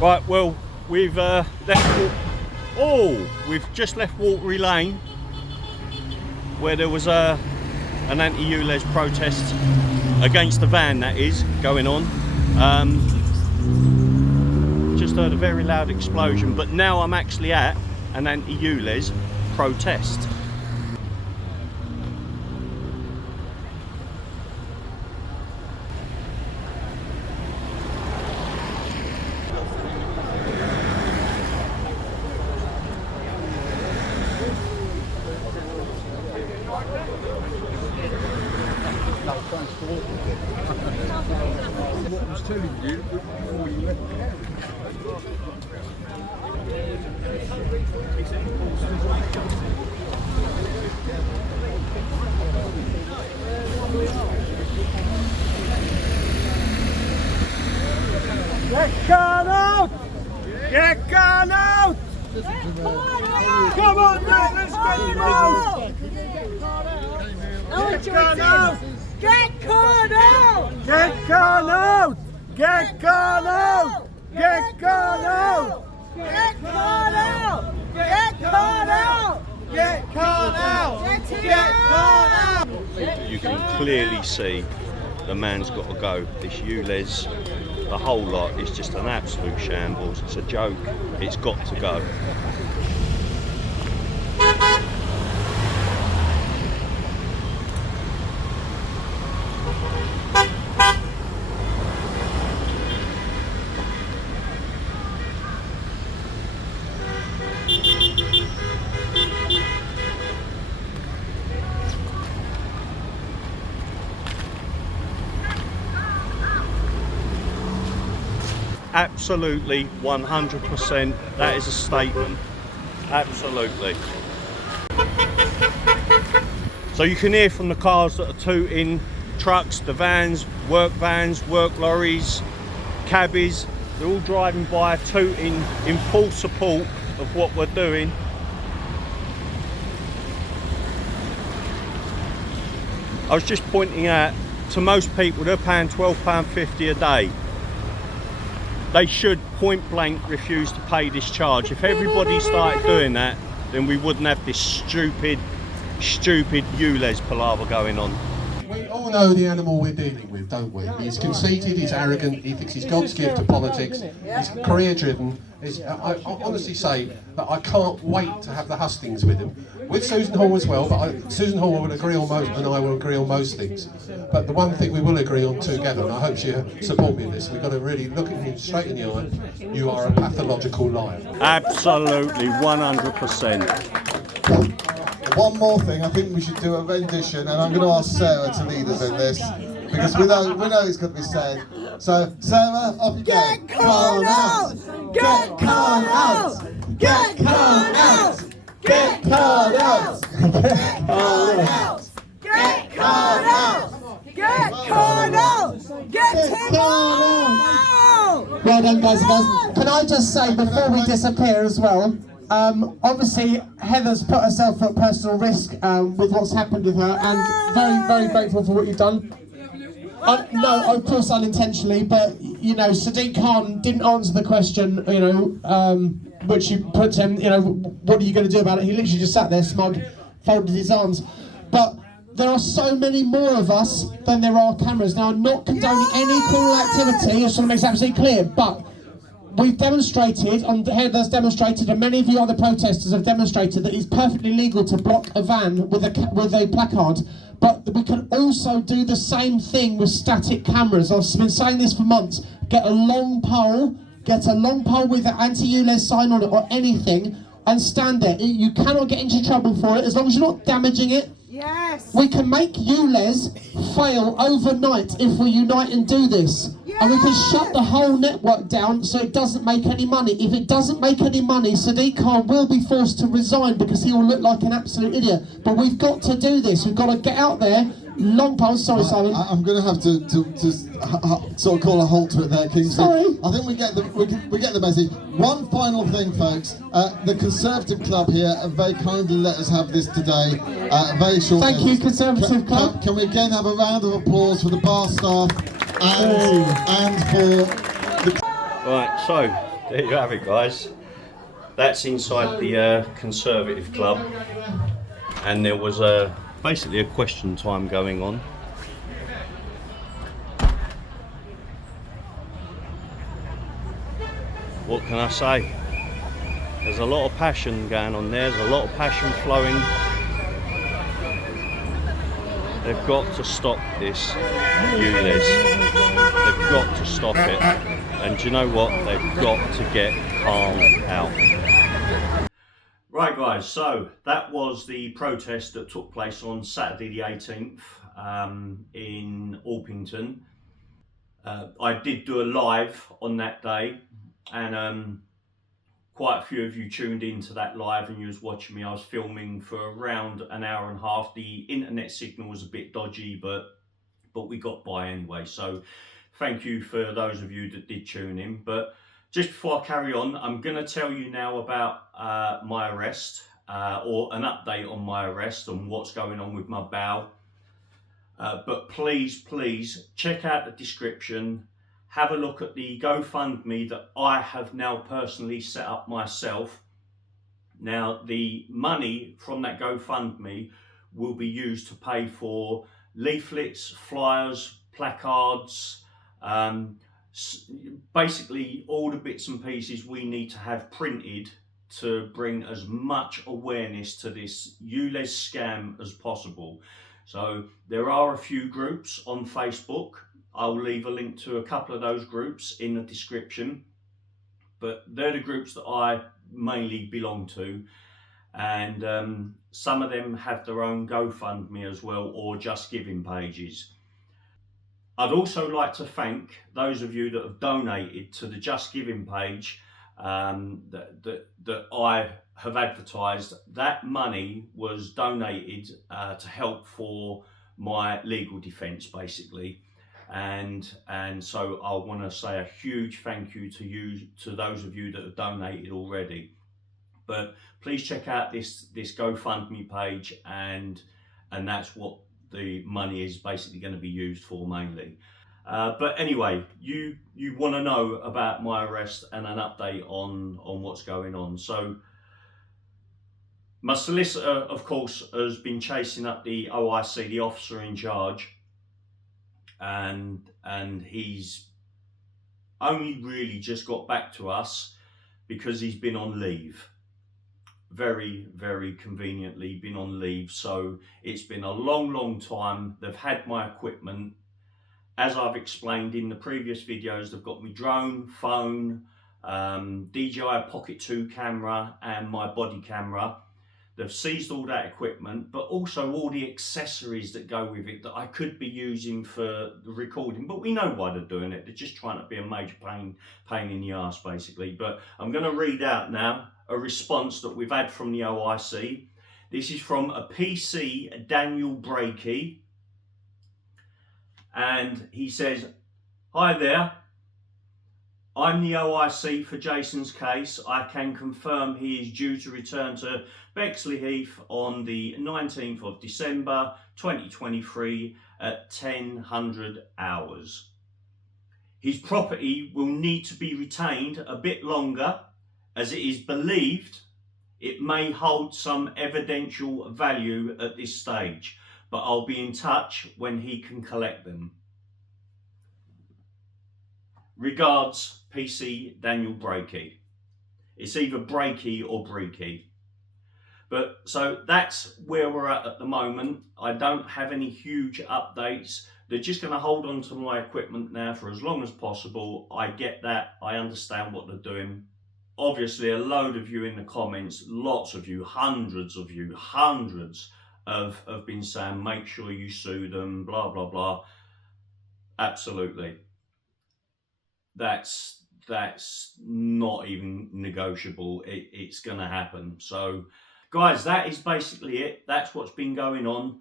Right, well, we've we've just left Watery Lane, where there was an anti-ULEZ protest against the van, that is, going on. Just heard a very loud explosion, but now I'm actually at an anti-ULEZ protest. I was telling you before you left. Get gone out! Get gone out! Come on now, let's get him out! Get gone out! Get caught out! Get gone out! Get gone out! Get gone out! Get caught out! Get caught out! Get gone out! Get caught out! You can clearly see the man's got to go. This ULEZ, the whole lot is just an absolute shambles. It's a joke. It's got to go. Absolutely, 100%, that is a statement. Absolutely. So you can hear from the cars that are tooting, trucks, the vans, work lorries, cabbies, they're all driving by tooting in full support of what we're doing. I was just pointing out, to most people they're paying £12.50 a day. They should point blank refuse to pay this charge. If everybody started doing that, then we wouldn't have this stupid ULEZ palaver going on. We all know the animal we're dealing with, don't we? He's conceited, he's arrogant, he thinks he's God's gift to politics, he's career driven. I honestly say that I can't wait to have the hustings with him. With Susan Hall as well, but Susan Hall will agree on most, and I will agree on most things. But the one thing we will agree on together, and I hope she'll support me in this, we've got to really look at him straight in the eye. You are a pathological liar. Absolutely, 100%. One more thing, I think we should do a rendition, and I'm going to ask Sarah to lead us in this, because we know it's going to be said. So, Sarah, off you go. Get caught out! Get caught out! Get caught out! Get caught out! Get caught out! Get caught out! Get caught out! Get him out! Well done, guys and girls. Can I just say before we disappear as well, obviously Heather's put herself at personal risk with what's happened with her, and very, very grateful for what you've done. No, of course unintentionally, but you know, Sadiq Khan didn't answer the question, you know, which you put to him, you know, what are you going to do about it? He literally just sat there smug, folded his arms. But there are so many more of us than there are cameras. Now, I'm not condoning any criminal activity, I just want to make it absolutely clear, but we've demonstrated, and Heather's demonstrated, and many of you other protesters have demonstrated that it's perfectly legal to block a van with a placard. But we can also do the same thing with static cameras. I've been saying this for months. Get a long pole with an anti-ULEZ sign on it or anything, and stand there. You cannot get into trouble for it as long as you're not damaging it. Yes! We can make ULEZ fail overnight if we unite and do this. And we can shut the whole network down so it doesn't make any money. If it doesn't make any money, Sadiq Khan will be forced to resign because he will look like an absolute idiot. But we've got to do this. We've got to get out there. Long pause. Sorry, Simon. I'm going to have to sort of call a halt to it there, Kingsley. Sorry. I think we get the message. One final thing, folks. The Conservative Club here have very kindly let us have this today. Very short. Thank you, Conservative Club. Can we again have a round of applause for the bar staff and for the... Right, so There you have it, guys. That's inside the Conservative Club, and there was basically a question time going on. What can I say? There's a lot of passion going on there. There's a lot of passion flowing. They've got to stop this ULEZ. They've got to stop it. And do you know what? They've got to get calmed out. Right, guys, so that was the protest that took place on Saturday the 18th in Orpington. I did do a live on that day, and quite a few of you tuned into that live and you was watching me. I was filming for around an hour and a half. The internet signal was a bit dodgy, but we got by anyway. So thank you for those of you that did tune in. But just before I carry on, I'm going to tell you now about my arrest, or an update on my arrest and what's going on with my bail. But please check out the description. Have a look at the GoFundMe that I have now personally set up myself. Now, the money from that GoFundMe will be used to pay for leaflets, flyers, placards, basically all the bits and pieces we need to have printed to bring as much awareness to this ULEZ scam as possible. So there are a few groups on Facebook. I'll leave a link to a couple of those groups in the description, but they're the groups that I mainly belong to, and some of them have their own GoFundMe as well, or Just Giving pages. I'd also like to thank those of you that have donated to the Just Giving page that I have advertised. That money was donated to help for my legal defence, basically. And so I want to say a huge thank you to those of you that have donated already. But please check out this GoFundMe page, and that's what the money is basically going to be used for mainly. But anyway, you want to know about my arrest and an update on what's going on. So my solicitor, of course, has been chasing up the OIC, the officer in charge, and he's only really just got back to us because he's been on leave. Very conveniently been on leave. So it's been a long time. They've had my equipment. As I've explained in the previous videos, they've got my drone, phone, DJI Pocket 2 camera and my body camera. They've seized all that equipment, but also all the accessories that go with it that I could be using for the recording. But we know why they're doing it. They're just trying to be a major pain in the arse, basically. But I'm going to read out now a response that we've had from the OIC. This is from a PC Daniel Brakey. And he says, "Hi there. I'm the OIC for Jason's case. I can confirm he is due to return to Bexley Heath on the 19th of December 2023 at 1000 hours. His property will need to be retained a bit longer, as it is believed it may hold some evidential value at this stage, but I'll be in touch when he can collect them. Regards, PC Daniel Brakey." It's either Brakey or Breaky. But so that's where we're at the moment. I don't have any huge updates. They're just going to hold on to my equipment now for as long as possible. I get that. I understand what they're doing. Obviously, a load of you in the comments, lots of you, hundreds have been saying, make sure you sue them, blah, blah, blah. Absolutely. That's not even negotiable. It's going to happen. So, guys, that is basically it. That's what's been going on.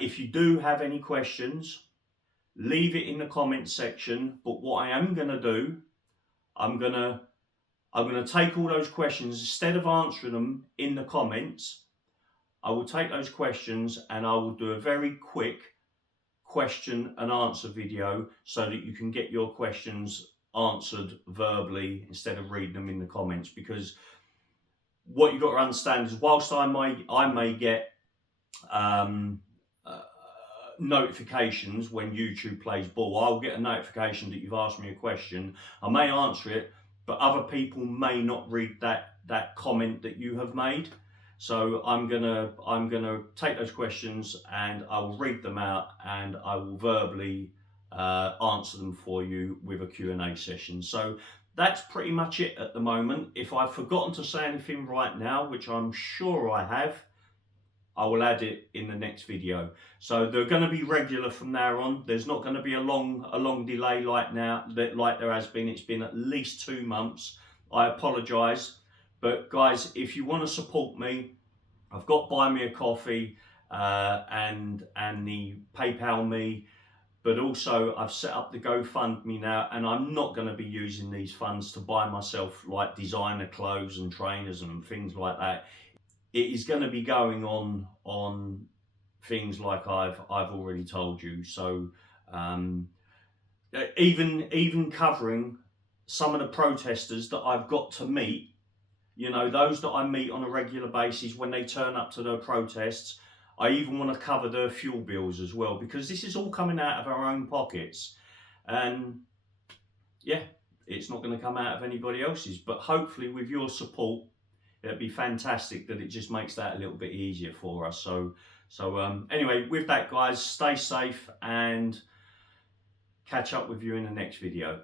If you do have any questions, leave it in the comments section. But what I am going to do, I'm going to take all those questions. Instead of answering them in the comments, I will take those questions and I will do a very quick question and answer video so that you can get your questions answered verbally instead of reading them in the comments, because what you've got to understand is whilst I may get notifications when YouTube plays ball, I'll get a notification that you've asked me a question. I may answer it, but other people may not read that comment that you have made. So I'm gonna take those questions and I will read them out and I will verbally answer them for you with a Q&A session. So that's pretty much it at the moment. If I've forgotten to say anything right now, which I'm sure I have, I will add it in the next video. So they're going to be regular from now on. There's not going to be a long delay like there has been. It's been at least 2 months. I apologise, but guys, if you want to support me, I've got Buy Me a Coffee and the PayPal Me. But also I've set up the GoFundMe now, and I'm not going to be using these funds to buy myself like designer clothes and trainers and things like that. It is going to be going on things like I've already told you. So even covering some of the protesters that I've got to meet, you know, those that I meet on a regular basis when they turn up to their protests. I even want to cover their fuel bills as well, because this is all coming out of our own pockets. And yeah, it's not going to come out of anybody else's. But hopefully with your support, it'd be fantastic that it just makes that a little bit easier for us. So anyway, with that, guys, stay safe and catch up with you in the next video.